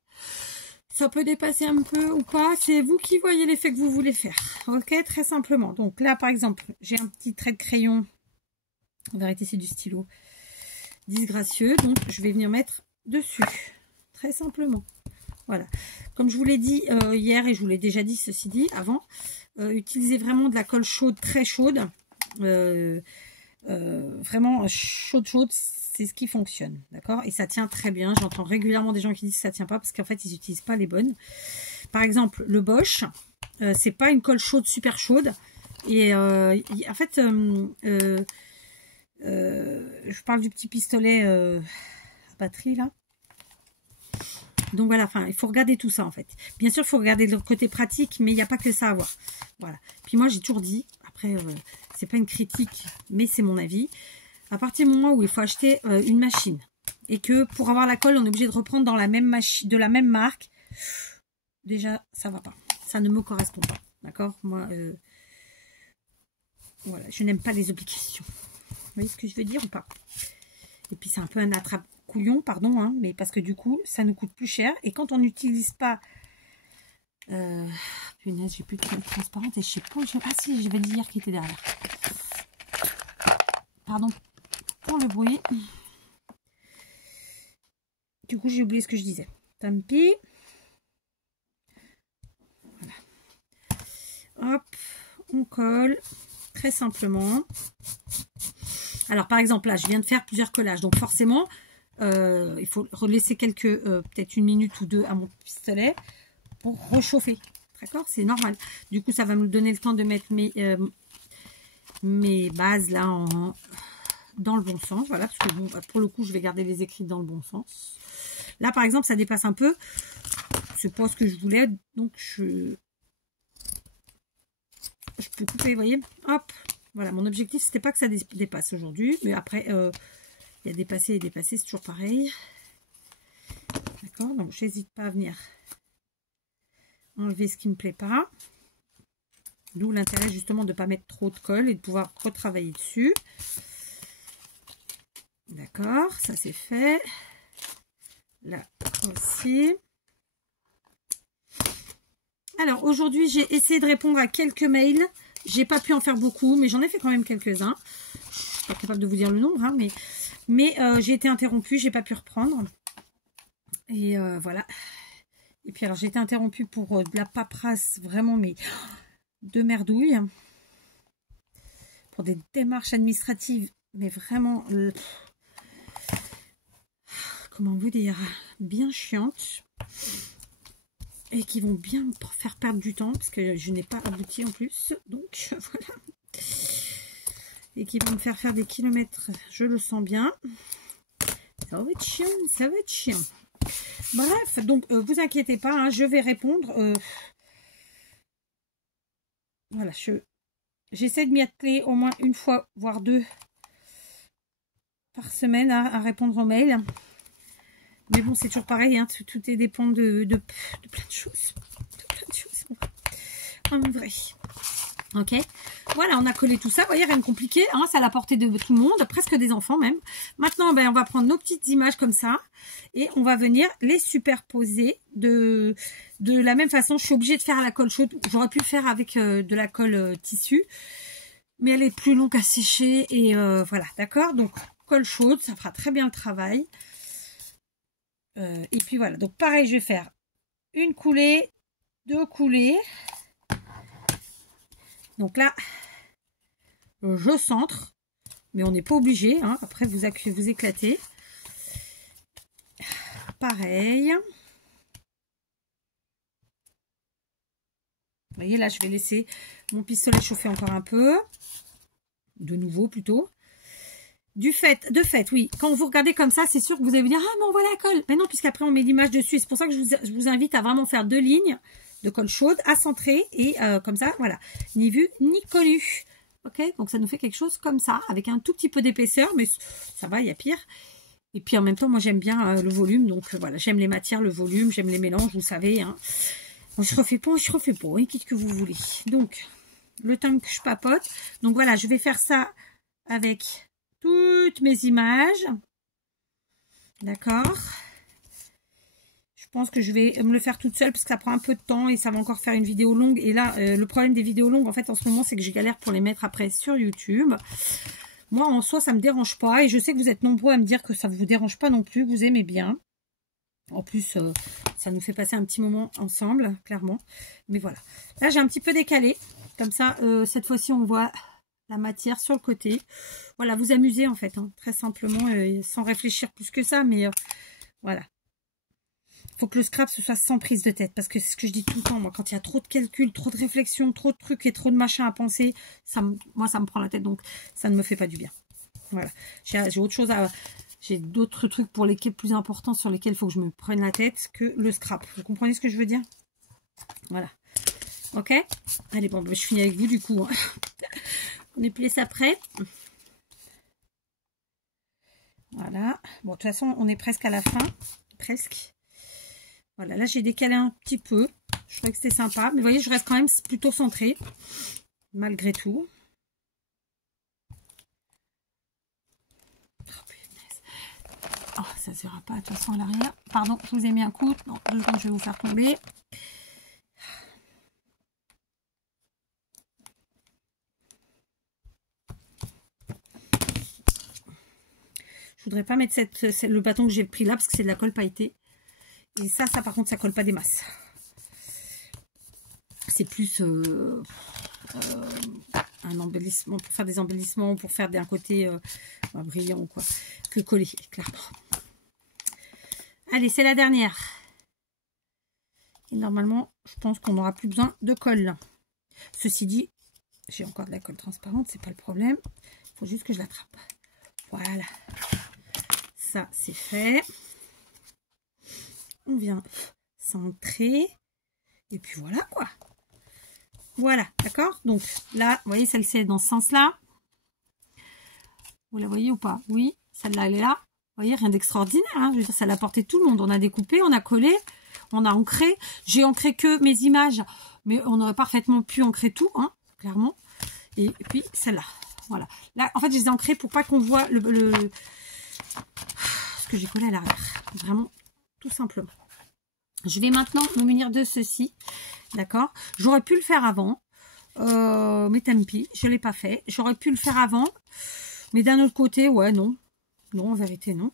Ça peut dépasser un peu ou pas. C'est vous qui voyez l'effet que vous voulez faire. Ok, très simplement. Donc là, par exemple, j'ai un petit trait de crayon. En vérité, c'est du stylo disgracieux. Donc, je vais venir mettre dessus. Très simplement. Voilà. Comme je vous l'ai dit hier, et je vous l'ai déjà dit, ceci dit, avant, utilisez vraiment de la colle chaude, très chaude. Vraiment chaude, c'est ce qui fonctionne. D'accord? Et ça tient très bien. J'entends régulièrement des gens qui disent que ça tient pas parce qu'en fait, ils n'utilisent pas les bonnes. Par exemple, le Bosch, c'est pas une colle chaude, super chaude. Et en fait, je parle du petit pistolet à batterie là. Donc voilà, enfin, il faut regarder tout ça en fait. Bien sûr, il faut regarder le côté pratique, mais il n'y a pas que ça à voir. Voilà. Puis moi, j'ai toujours dit, après, c'est pas une critique, mais c'est mon avis. À partir du moment où il faut acheter une machine et que pour avoir la colle, on est obligé de reprendre dans la même machine, de la même marque, déjà, ça va pas. Ça ne me correspond pas. D'accord? Moi, voilà, je n'aime pas les obligations. Vous voyez ce que je veux dire ou pas? Et puis, c'est un peu un attrape-couillon, pardon, hein, mais parce que du coup, ça nous coûte plus cher. Et quand on n'utilise pas... punaise, j'ai plus de toile transparente et je sais pas... Ah si, j'avais dit hier qui était derrière. Pardon pour le bruit. Du coup, j'ai oublié ce que je disais. Tant pis. Voilà. Hop, on colle très simplement. Alors, par exemple, là, je viens de faire plusieurs collages. Donc, forcément, il faut laisser peut-être 1 minute ou 2 à mon pistolet pour réchauffer. D'accord, c'est normal. Du coup, ça va me donner le temps de mettre mes bases là dans le bon sens. Voilà, parce que bon, pour le coup, je vais garder les écrits dans le bon sens. Là, par exemple, ça dépasse un peu. C'est pas ce que je voulais. Donc, je peux couper, vous voyez. Hop, voilà, mon objectif, c'était pas que ça dépasse aujourd'hui. Mais après, il y a dépassé et dépassé, c'est toujours pareil. D'accord, donc j'hésite pas à venir enlever ce qui me plaît pas. D'où l'intérêt justement de ne pas mettre trop de colle et de pouvoir retravailler dessus. D'accord, ça c'est fait. Là aussi. Alors aujourd'hui j'ai essayé de répondre à quelques mails. J'ai pas pu en faire beaucoup, mais j'en ai fait quand même quelques-uns. Je suis pas capable de vous dire le nombre, hein, mais j'ai été interrompue, j'ai pas pu reprendre. Et voilà. Et puis alors j'ai été interrompue pour de la paperasse vraiment, mais de merdouille. Pour des démarches administratives, mais vraiment, comment vous dire, bien chiantes. Et qui vont bien me faire perdre du temps, parce que je n'ai pas abouti en plus. Donc voilà. Et qui vont me faire faire des kilomètres, je le sens bien. Ça va être chiant, ça va être chiant. Bref, donc vous inquiétez pas, hein, je vais répondre. Voilà, j'essaie de m'y atteler au moins une fois, voire deux par semaine à répondre aux mails. Mais bon, c'est toujours pareil, hein, tout est dépend de plein de choses. De plein de choses, en vrai. Ok, voilà, on a collé tout ça. Vous voyez, rien de compliqué, hein, c'est à la portée de tout le monde, presque des enfants même. Maintenant, ben, on va prendre nos petites images comme ça et on va venir les superposer de la même façon. Je suis obligée de faire à la colle chaude. J'aurais pu le faire avec de la colle tissu, mais elle est plus longue à sécher et voilà, d'accord. Donc, colle chaude, ça fera très bien le travail. Et puis voilà, donc pareil, je vais faire une coulée, deux coulées. Donc là, je centre, mais on n'est pas obligé, hein. Après vous éclatez. Pareil. Vous voyez, là, je vais laisser mon pistolet chauffer encore un peu. De nouveau, plutôt. De fait, oui, quand vous regardez comme ça, c'est sûr que vous allez vous dire « Ah, mais on voit la colle !» Mais non, puisqu'après, on met l'image dessus. C'est pour ça que je vous invite à vraiment faire 2 lignes de colle chaude, à centrer, et comme ça, voilà. Ni vu, ni connu. Ok, donc ça nous fait quelque chose comme ça, avec un tout petit peu d'épaisseur, mais ça va, il y a pire. Et puis en même temps, moi, j'aime bien le volume, donc voilà, j'aime les matières, le volume, j'aime les mélanges, vous savez. Hein. Bon, je refais pas, et quitte que vous voulez. Donc, le temps que je papote. Donc voilà, je vais faire ça avec toutes mes images. D'accord. Je pense que je vais me le faire toute seule parce que ça prend un peu de temps et ça va encore faire une vidéo longue. Et là, le problème des vidéos longues, en fait, en ce moment, c'est que je galère pour les mettre après sur YouTube. Moi, en soi, ça me dérange pas. Et je sais que vous êtes nombreux à me dire que ça ne vous dérange pas non plus, que vous aimez bien. En plus, ça nous fait passer un petit moment ensemble, clairement. Mais voilà. Là, j'ai un petit peu décalé. Comme ça, cette fois-ci, on voit la matière sur le côté. Voilà, vous amusez en fait, hein, très simplement, sans réfléchir plus que ça. Mais voilà. Il faut que le scrap, ce soit sans prise de tête. Parce que c'est ce que je dis tout le temps, moi. Quand il y a trop de calculs, trop de réflexion, trop de trucs et trop de machins à penser, moi, ça me prend la tête. Donc, ça ne me fait pas du bien. Voilà. J'ai autre chose à... J'ai d'autres trucs pour lesquels plus importants sur lesquels il faut que je me prenne la tête que le scrap. Vous comprenez ce que je veux dire? Voilà. Ok? Allez, bon, je finis avec vous du coup. Hein. On est plié ça prêt. Voilà. Bon, de toute façon, on est presque à la fin. Presque. Voilà, là, j'ai décalé un petit peu. Je trouvais que c'était sympa. Mais vous voyez, je reste quand même plutôt centrée. Malgré tout. Oh, ça ne se verra pas de toute façon à l'arrière. Pardon, je vous ai mis un coup. Non, 2 secondes, je vais vous faire tomber. Je voudrais pas mettre le bâton que j'ai pris là parce que c'est de la colle pailletée. Et ça par contre, ça colle pas des masses. C'est plus un embellissement, pour faire des embellissements, pour faire d'un côté brillant quoi, que coller, clairement. Allez, c'est la dernière. Et normalement, je pense qu'on n'aura plus besoin de colle. Ceci dit, j'ai encore de la colle transparente, c'est pas le problème. Il faut juste que je l'attrape. Voilà. Ça, c'est fait. On vient centrer. Et puis voilà, quoi. Voilà, d'accord? Donc là, vous voyez, celle-ci est dans ce sens-là. Vous la voyez ou pas? Oui, celle-là, elle est là. Vous voyez, rien d'extraordinaire. Hein, je veux dire, ça l'a porté tout le monde. On a découpé, on a collé, on a ancré. J'ai ancré que mes images, mais on aurait parfaitement pu ancrer tout, hein, clairement. Et puis celle-là. Voilà. Là, en fait, je les ai ancrées pour pas qu'on voit ce que j'ai collé à l'arrière. Vraiment, tout simplement. Je vais maintenant me munir de ceci. D'accord? J'aurais pu le faire avant. Mais tant pis, je ne l'ai pas fait. J'aurais pu le faire avant. Mais d'un autre côté, ouais, non. Non, en vérité, non.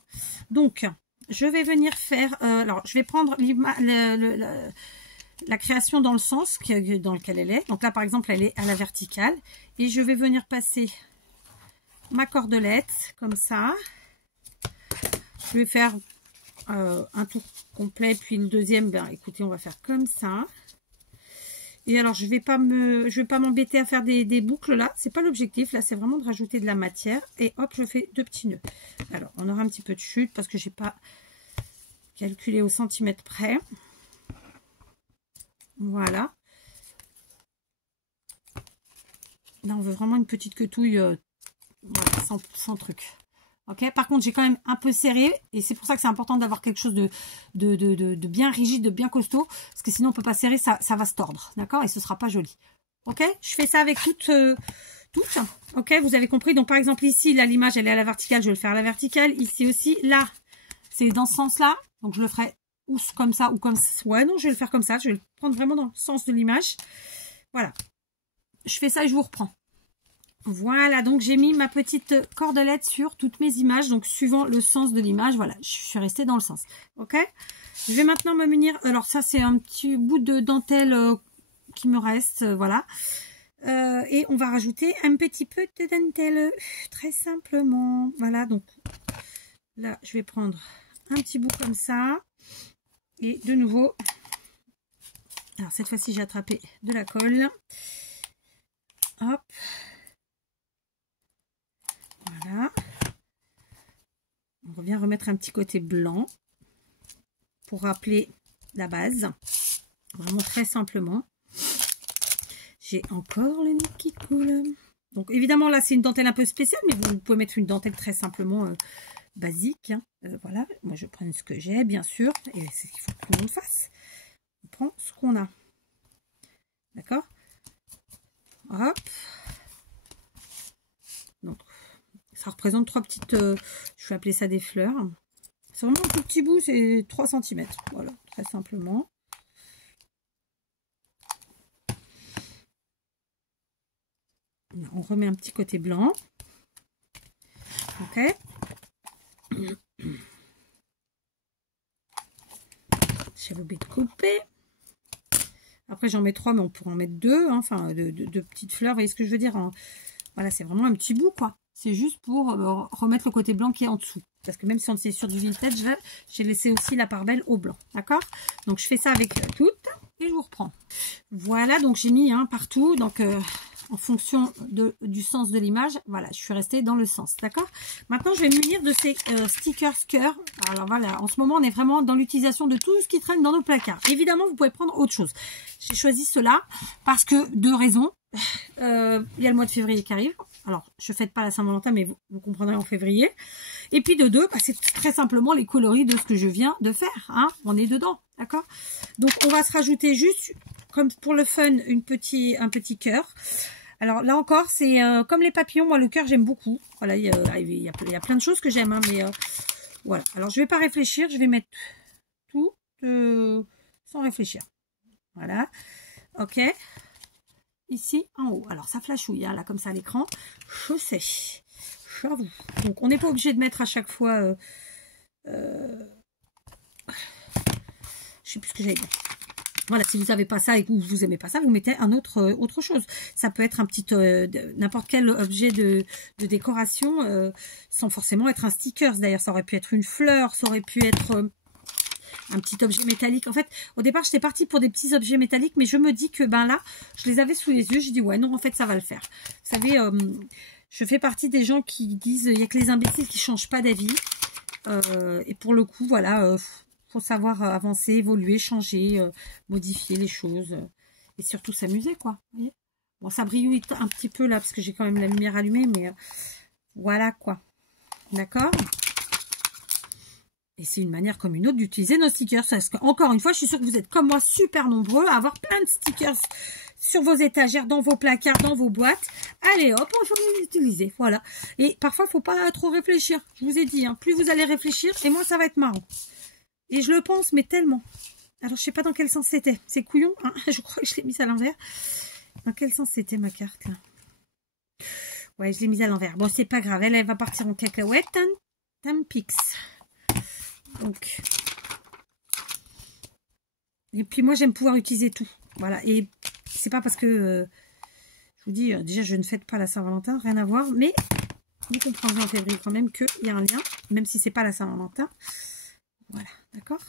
Donc, je vais venir faire... alors, je vais prendre la création dans le sens dans lequel elle est. Donc là, par exemple, elle est à la verticale. Et je vais venir passer ma cordelette, comme ça. Je vais faire un tour complet, puis le deuxième, ben, écoutez, on va faire comme ça. Et alors, je vais pas m'embêter à faire des boucles là. C'est pas l'objectif. Là, c'est vraiment de rajouter de la matière. Et hop, je fais 2 petits nœuds. Alors, on aura un petit peu de chute parce que j'ai pas calculé au centimètre près. Voilà. Là, on veut vraiment une petite quetouille voilà, sans truc. Ok. Par contre, j'ai quand même un peu serré et c'est pour ça que c'est important d'avoir quelque chose de bien rigide, de bien costaud, parce que sinon on peut pas serrer, ça va se tordre, d'accord, et ce sera pas joli. Ok. Je fais ça avec toutes. Ok. Vous avez compris. Donc par exemple ici, là l'image elle est à la verticale, je vais le faire à la verticale. Ici aussi, là c'est dans ce sens-là, donc je le ferai ou comme ça ou comme ça. Ouais, non, je vais le faire comme ça. Je vais le prendre vraiment dans le sens de l'image. Voilà. Je fais ça et je vous reprends. Voilà, donc j'ai mis ma petite cordelette sur toutes mes images, donc suivant le sens de l'image, voilà, je suis restée dans le sens, ok. Je vais maintenant me munir, alors ça c'est un petit bout de dentelle qui me reste, voilà, et on va rajouter un petit peu de dentelle, très simplement, voilà, donc là je vais prendre un petit bout comme ça, et de nouveau, alors cette fois-ci j'ai attrapé de la colle, hop. Voilà. On revient remettre un petit côté blanc pour rappeler la base. Vraiment très simplement. J'ai encore le nez qui coule. Donc évidemment là c'est une dentelle un peu spéciale, mais vous pouvez mettre une dentelle très simplement basique. Hein. Voilà, moi je prends ce que j'ai bien sûr. Et c'est ce qu'il faut que tout le monde fasse. On prend ce qu'on a. D'accord? Hop. Donc ça représente 3 petites, je vais appeler ça des fleurs. C'est vraiment un tout petit bout, c'est 3 cm. Voilà, très simplement. On remet un petit côté blanc. Ok. J'avais oublié de couper. Après j'en mets 3, mais on pourrait en mettre 2. Hein, enfin, de petites fleurs, vous voyez ce que je veux dire hein. Voilà, c'est vraiment un petit bout, quoi. C'est juste pour remettre le côté blanc qui est en dessous. Parce que même si on est sur du vintage, j'ai laissé aussi la part belle au blanc. D'accord? Donc, je fais ça avec toutes et je vous reprends. Voilà, donc j'ai mis partout. Donc, en fonction du sens de l'image, voilà, je suis restée dans le sens. D'accord? Maintenant, je vais me munir de ces stickers cœur. Alors, voilà, en ce moment, on est vraiment dans l'utilisation de tout ce qui traîne dans nos placards. Évidemment, vous pouvez prendre autre chose. J'ai choisi cela parce que 2 raisons. Il y a le mois de février qui arrive. Alors, je ne fête pas la Saint-Valentin, mais vous comprendrez en février. Et puis de 2, bah, c'est très simplement les coloris de ce que je viens de faire. Hein. On est dedans, d'accord? Donc, on va se rajouter juste, comme pour le fun, un petit cœur. Alors là encore, c'est comme les papillons. Moi, le cœur, j'aime beaucoup. Voilà, il y a plein de choses que j'aime, hein, mais voilà. Alors, je ne vais pas réfléchir. Je vais mettre tout sans réfléchir. Voilà. Ok. Ici en haut. Alors ça flashouille hein, là comme ça à l'écran. Je sais. J'avoue. Donc on n'est pas obligé de mettre à chaque fois. Je sais plus ce que j'allais dire. Voilà, si vous n'avez pas ça et que vous aimez pas ça, vous mettez autre chose. Ça peut être un petit n'importe quel objet de décoration sans forcément être un sticker. D'ailleurs, ça aurait pu être une fleur, ça aurait pu être un petit objet métallique. En fait, au départ, j'étais partie pour des petits objets métalliques, mais je me dis que ben là, je les avais sous les yeux. Je dis ouais, non, en fait, ça va le faire. Vous savez, je fais partie des gens qui disent il y a que les imbéciles qui changent pas d'avis. Et pour le coup, voilà, faut savoir avancer, évoluer, changer, modifier les choses et surtout s'amuser, quoi. Vous voyez, bon, ça brille un petit peu là parce que j'ai quand même la lumière allumée, mais voilà quoi. D'accord. Et c'est une manière comme une autre d'utiliser nos stickers. Parce que, encore une fois, je suis sûre que vous êtes comme moi super nombreux à avoir plein de stickers sur vos étagères, dans vos placards, dans vos boîtes. Allez hop, il faut les utiliser. Voilà. Et parfois, il ne faut pas trop réfléchir. Je vous ai dit, hein, plus vous allez réfléchir, et moins ça va être marrant. Et je le pense, mais tellement. Alors, je ne sais pas dans quel sens c'était. C'est couillon, hein. Je crois que je l'ai mise à l'envers. Dans quel sens c'était ma carte là? Ouais, je l'ai mise à l'envers. Bon, c'est pas grave. Elle va partir en cacahuète. Tampix. Donc, et puis moi j'aime pouvoir utiliser tout, voilà. Et c'est pas parce que je vous dis déjà je ne fête pas la Saint-Valentin, rien à voir, mais vous comprendrez en février quand même qu'il y a un lien, même si c'est pas la Saint-Valentin. Voilà, d'accord.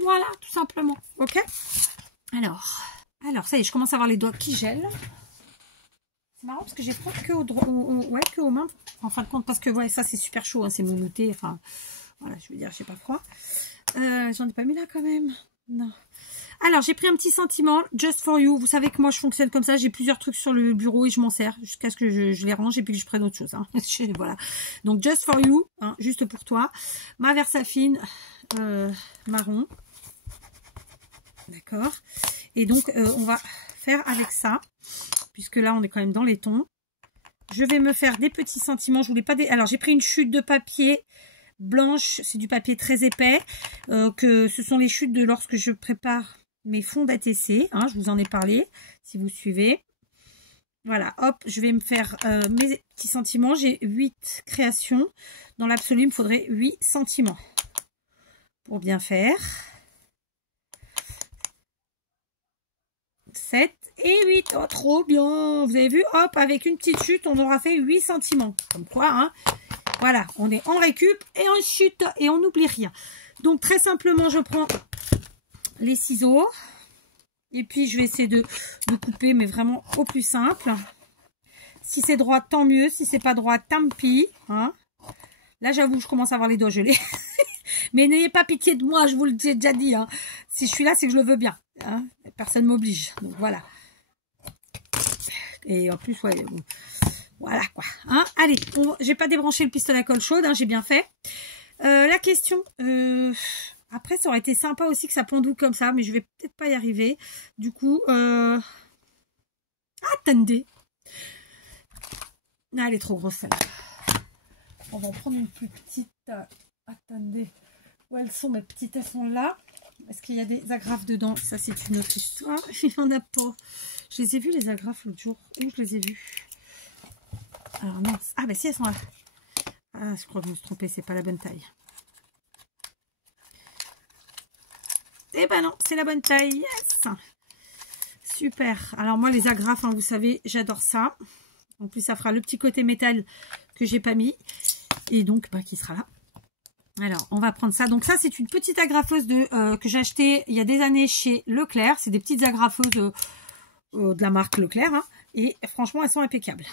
Voilà, tout simplement. Ok. Alors ça y est, je commence à avoir les doigts qui gèlent. C'est marrant parce que j'ai froid que que aux mains, en fin de compte, parce que ouais, ça c'est super chaud, hein, c'est mounouté, enfin. Voilà, je veux dire, j'ai pas froid. J'en ai pas mis là quand même. Non. Alors, j'ai pris un petit sentiment, Just for You. Vous savez que moi, je fonctionne comme ça. J'ai plusieurs trucs sur le bureau et je m'en sers jusqu'à ce que je les range et puis que je prenne autre chose. Hein. Voilà. Donc, Just for You, hein, juste pour toi. Ma Versafine marron. D'accord. Et donc, on va faire avec ça, puisque là, on est quand même dans les tons. Je vais me faire des petits sentiments. Je voulais pas des... Alors, j'ai pris une chute de papier blanche, c'est du papier très épais, que ce sont les chutes de lorsque je prépare mes fonds d'ATC, hein, je vous en ai parlé, si vous suivez. Voilà, hop, je vais me faire mes petits sentiments, j'ai 8 créations, dans l'absolu, il me faudrait 8 sentiments pour bien faire. 7 et 8, oh trop bien, vous avez vu, hop, avec une petite chute, on aura fait 8 sentiments, comme quoi, hein. Voilà, on est en récup et en chute et on n'oublie rien. Donc très simplement, je prends les ciseaux et puis je vais essayer de couper, mais vraiment au plus simple. Si c'est droit, tant mieux. Si c'est pas droit, tant pis. Hein. Là, j'avoue, je commence à avoir les doigts gelés. Mais n'ayez pas pitié de moi, je vous le ai déjà dit. Hein. Si je suis là, c'est que je le veux bien. Hein. Personne ne m'oblige. Donc voilà. Et en plus, ouais. Voilà quoi. Hein, allez, j'ai pas débranché le pistolet à colle chaude, hein, j'ai bien fait. La question, après ça aurait été sympa aussi que ça pendoue comme ça, mais je vais peut-être pas y arriver. Du coup, attendez. Ah, elle est trop grosse celle-là. On va en prendre une plus petite. Attendez. Où elles sont mes petites? Elles sont là. Est-ce qu'il y a des agrafes dedans? Ça c'est une autre histoire. Il n'y en a pas. Je les ai vues les agrafes l'autre jour. Où je les ai vues? Alors non, ah bah si elles sont là. Ah, je crois que je me suis trompée, c'est pas la bonne taille. Eh ben non, c'est la bonne taille, yes. Super. Alors moi les agrafes, hein, vous savez, j'adore ça. En plus ça fera le petit côté métal que j'ai pas mis. Et donc, bah, qui sera là. Alors, on va prendre ça. Donc ça, c'est une petite agrafeuse que j'ai achetée il y a des années chez Leclerc. C'est des petites agrafeuses de la marque Leclerc. Hein. Et franchement, elles sont impeccables.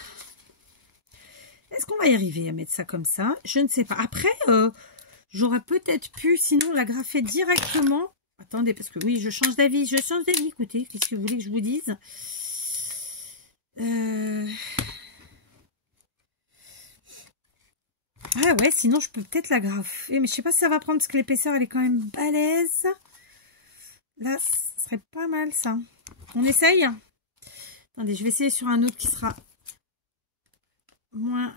Est-ce qu'on va y arriver à mettre ça comme ça? Je ne sais pas. Après, j'aurais peut-être pu, sinon, l'agrafer directement. Attendez, parce que oui, je change d'avis. Je change d'avis. Écoutez, qu'est-ce que vous voulez que je vous dise? Ah ouais, sinon, je peux peut-être l'agrafer. Mais je sais pas si ça va prendre, parce que l'épaisseur, elle est quand même balèze. Là, ce serait pas mal, ça. On essaye? Attendez, je vais essayer sur un autre qui sera moins...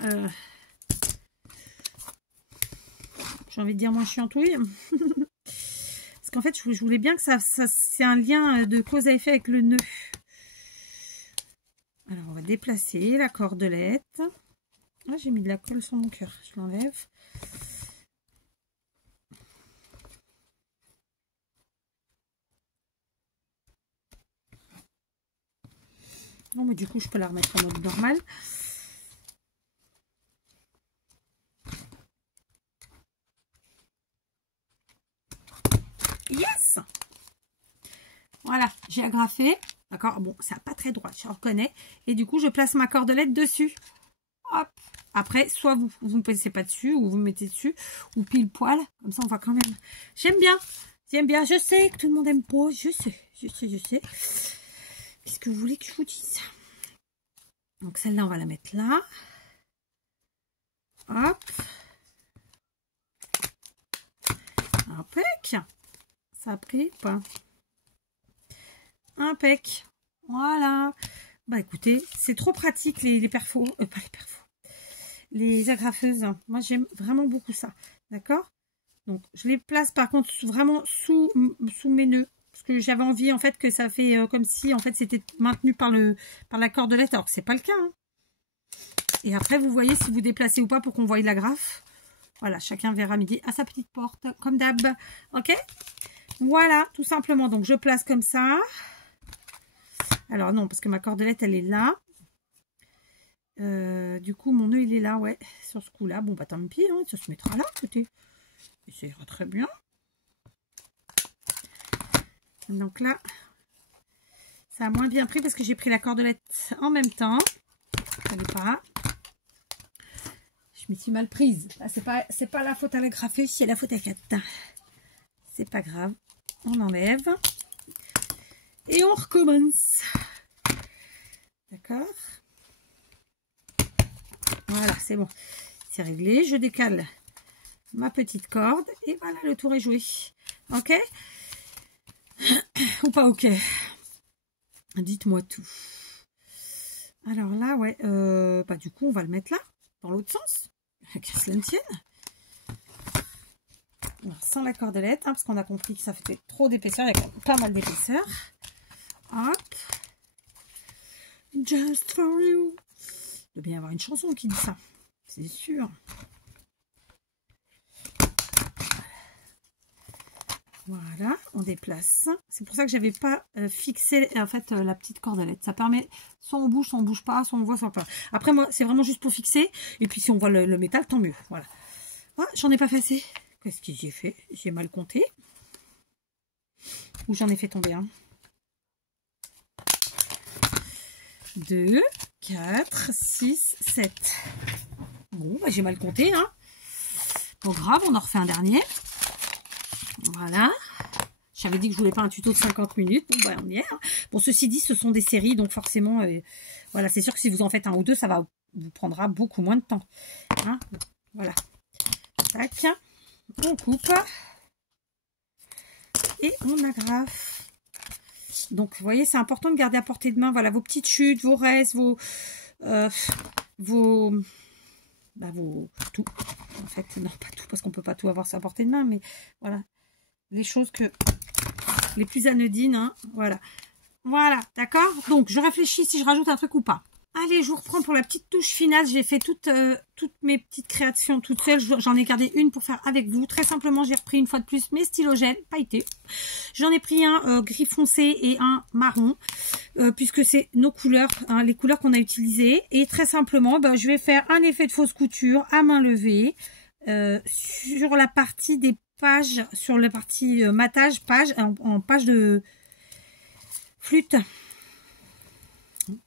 j'ai envie de dire moins chiantouille. Parce qu'en fait, je voulais bien que ça c'est un lien de cause à effet avec le nœud. Alors, on va déplacer la cordelette. Ah, j'ai mis de la colle sur mon cœur. Je l'enlève. Non, mais du coup, je peux la remettre en mode normal. Yes! Voilà, j'ai agrafé. D'accord? Bon, ça n'a pas très droit, je reconnais. Et du coup, je place ma cordelette dessus. Hop! Après, soit vous ne passez pas dessus, ou vous mettez dessus, ou pile poil. Comme ça, on va quand même. J'aime bien. J'aime bien. Je sais que tout le monde aime pas. Je sais. Qu'est-ce que vous voulez que je vous dise? Donc, celle-là, on va la mettre là. Hop. Impec. Ça a pris ou pas? Impec. Voilà. Bah écoutez, c'est trop pratique les perfos. Pas les perfos. Les agrafeuses. Moi, j'aime vraiment beaucoup ça. D'accord? Donc, je les place par contre vraiment sous mes nœuds. Parce que j'avais envie en fait que ça fait comme si en fait c'était maintenu par la cordelette. Alors que c'est pas le cas. Hein. Et après, vous voyez si vous déplacez ou pas pour qu'on voie l'agrafe. Voilà, chacun verra midi à sa petite porte, comme d'hab. Ok? Voilà, tout simplement. Donc, je place comme ça. Alors, non, parce que ma cordelette, elle est là. Du coup, mon nœud, il est là, ouais, sur ce coup-là. Bon, bah, tant pis, hein, ça se mettra là, écoutez. Et ça ira très bien. Donc là, ça a moins bien pris parce que j'ai pris la cordelette en même temps. Allez pas. Je m'y suis mal prise. C'est pas la faute à l'agrafeuse, c'est la faute à Kat. C'est pas grave. On enlève. Et on recommence. D'accord? Voilà, c'est bon. C'est réglé. Je décale ma petite corde. Et voilà, le tour est joué. Ok? Ou pas ok? Dites-moi tout. Alors là, ouais. Bah, du coup, on va le mettre là. Dans l'autre sens. Qu'à cela ne tienne. Alors, sans la cordelette. Hein, parce qu'on a compris que ça fait trop d'épaisseur. Il y a quand même pas mal d'épaisseur. Hop. Just for you. Il doit bien y avoir une chanson qui dit ça. C'est sûr. Voilà, on déplace. C'est pour ça que j'avais pas fixé en fait la petite cordelette. Ça permet, soit on bouge pas, soit on voit, soit pas. Après moi, c'est vraiment juste pour fixer. Et puis si on voit le métal, tant mieux. Voilà. Ah, j'en ai pas fait assez. Qu'est-ce que j'ai fait? J'ai mal compté. Ou j'en ai fait tomber un. 2, 4, 6, 7. Bon, bah, j'ai mal compté. Hein. Bon, grave, on en refait un dernier. Voilà. J'avais dit que je voulais pas un tuto de 50 minutes. Bon, bah, on y est. Hein. Bon, ceci dit, ce sont des séries. Donc, forcément, voilà, c'est sûr que si vous en faites un ou deux, ça vous prendra beaucoup moins de temps. Hein. Voilà. Tac. On coupe. Et on agrafe. Donc, vous voyez, c'est important de garder à portée de main, voilà, vos petites chutes, vos restes, vos tout. En fait, non, pas tout, parce qu'on peut pas tout avoir à portée de main, mais voilà, les choses les plus anodines, hein, voilà. Voilà, d'accord? Donc, je réfléchis si je rajoute un truc ou pas. Allez, je vous reprends pour la petite touche finale. J'ai fait toutes mes petites créations toutes seules. J'en ai gardé une pour faire avec vous. Très simplement, j'ai repris une fois de plus mes stylogènes pailletés. J'en ai pris un gris foncé et un marron, puisque c'est nos couleurs, hein, les couleurs qu'on a utilisées. Et très simplement, ben, je vais faire un effet de fausse couture à main levée sur la partie des pages, sur la partie matage, en page de flûte.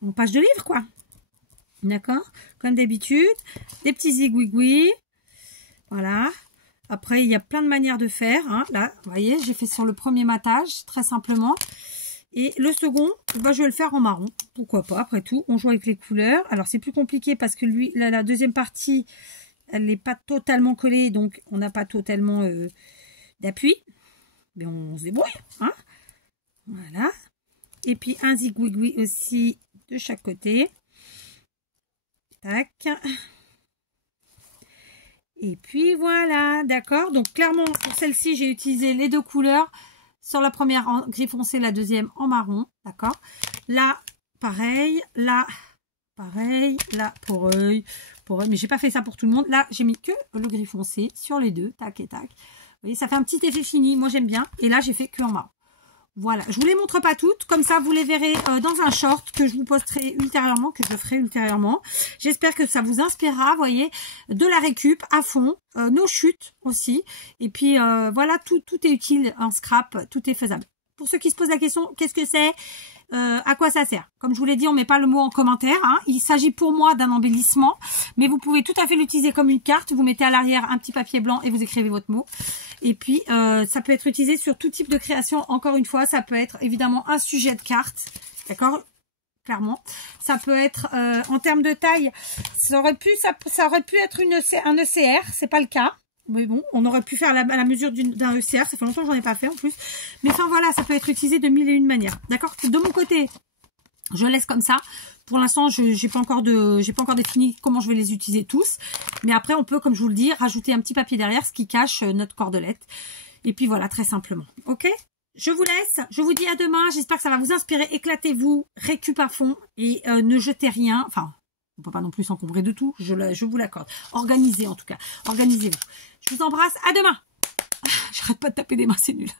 En page de livre, quoi. D'accord? Comme d'habitude, des petits zigouigouis. Voilà. Après, il y a plein de manières de faire. Hein. Là, vous voyez, j'ai fait sur le premier matage, très simplement. Et le second, bah, je vais le faire en marron. Pourquoi pas? Après tout, on joue avec les couleurs. Alors, c'est plus compliqué parce que lui, la deuxième partie, elle n'est pas totalement collée. Donc, on n'a pas totalement d'appui. Mais on se débrouille. Hein. Voilà. Et puis, un zigouigoui aussi de chaque côté. Tac. Et puis voilà, d'accord. Donc clairement, pour celle-ci, j'ai utilisé les deux couleurs. Sur la première en gris foncé, la deuxième en marron, d'accord. Là, pareil. Là, pareil. Là, pour œil. Mais j'ai pas fait ça pour tout le monde. Là, j'ai mis que le gris foncé sur les deux. Tac et tac. Vous voyez, ça fait un petit effet fini. Moi, j'aime bien. Et là, j'ai fait que en marron. Voilà, je vous les montre pas toutes, comme ça vous les verrez dans un short que je vous posterai ultérieurement, que je ferai ultérieurement. J'espère que ça vous inspirera, vous voyez, de la récup à fond, nos chutes aussi. Et puis voilà, tout est utile en scrap, tout est faisable. Pour ceux qui se posent la question, qu'est-ce que c'est, à quoi ça sert? Comme je vous l'ai dit, on met pas le mot en commentaire. Hein. Il s'agit pour moi d'un embellissement, mais vous pouvez tout à fait l'utiliser comme une carte. Vous mettez à l'arrière un petit papier blanc et vous écrivez votre mot. Et puis, ça peut être utilisé sur tout type de création. Encore une fois, ça peut être évidemment un sujet de carte, d'accord? Clairement. Ça peut être, en termes de taille, ça aurait pu être un ECR, c'est pas le cas. Mais bon, on aurait pu faire la mesure d'un ECR, ça fait longtemps que j'en ai pas fait en plus. Mais enfin voilà, ça peut être utilisé de mille et une manières. D'accord? De mon côté, je laisse comme ça. Pour l'instant, j'ai pas encore défini comment je vais les utiliser tous. Mais après, on peut, comme je vous le dis, rajouter un petit papier derrière, ce qui cache notre cordelette. Et puis voilà, très simplement. Ok? Je vous laisse. Je vous dis à demain. J'espère que ça va vous inspirer. Éclatez-vous, récup à fond et ne jetez rien. Enfin, on ne peut pas non plus s'encombrer de tout. Je vous l'accorde. Organisez en tout cas. Organisez-vous. Je vous embrasse. À demain. J'arrête pas de taper des mains, c'est nul.